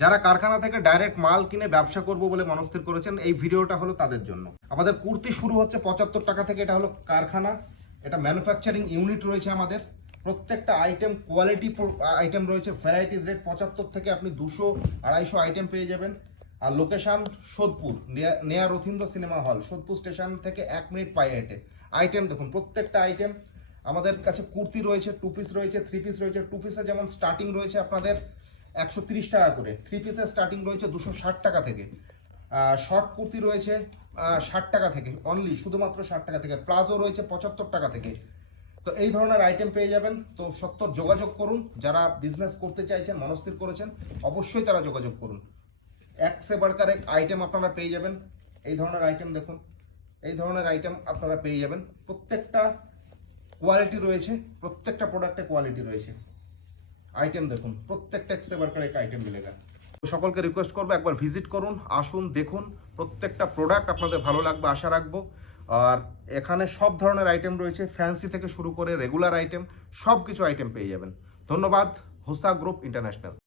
যারা কারখানা থেকে ডাইরেক্ট মাল কিনে ব্যবসা করব বলে মনস্থির করেছেন, এই ভিডিওটা হলো তাদের জন্য। আমাদের কুর্তি শুরু হচ্ছে 75 টাকা থেকে। এটা হলো কারখানা, এটা ম্যানুফ্যাকচারিং ইউনিট রয়েছে আমাদের। প্রত্যেকটা আইটেম কোয়ালিটি আইটেম রয়েছে, ভ্যারাইটিস রেট 75 থেকে আপনি 200-250 আইটেম পেয়ে যাবেন। আর লোকেশন সোদপুর, নেয়া Rathindra cinema hall, Sodepur station থেকে 1 মিনিট পায়ে হেঁটে। আইটেম দেখুন, প্রত্যেকটা আইটেম আমাদের কাছে। কুর্তি রয়েছে, 2 পিস রয়েছে, 3 পিস রয়েছে। 2 পিসে যেমন স্টার্টিং রয়েছে আপনাদের 130 টাকা করে, 3 পিসের স্টার্টিং রয়েছে 260 টাকা থেকে। শর্ট কুর্তি রয়েছে 60 টাকা থেকে, অনলি শুধুমাত্র 60 টাকা থেকে। প্লাজো রয়েছে 75 টাকা থেকে। তো এই ধরনের আইটেম পেয়ে যাবেন। তো সত্তর যোগাযোগ করুন, যারা বিজনেস করতে চাইছেন, মনস্থির করেছেন, অবশ্যই তারা যোগাযোগ করুন। এক সে বাড়কার এক আইটেম আপনারা পেয়ে যাবেন। এই ধরনের আইটেম দেখুন, এই ধরনের আইটেম আপনারা পেয়ে যাবেন। প্রত্যেকটা কোয়ালিটি রয়েছে, প্রত্যেকটা প্রোডাক্টে কোয়ালিটি রয়েছে। আইটেম দেখুন, প্রত্যেকটা এক সে বাড়কার এক আইটেম মিলেগা। সকলকে রিকোয়েস্ট করবো একবার ভিজিট করুন, আসুন, দেখুন। প্রত্যেকটা প্রোডাক্ট আপনাদের ভালো লাগবে আশা রাখবো। আর এখানে সব ধরনের আইটেম রয়েছে, ফ্যান্সি থেকে শুরু করে রেগুলার আইটেম, সব কিছু আইটেম পেয়ে যাবেন। ধন্যবাদ। হুসা গ্রুপ ইন্টারন্যাশনাল।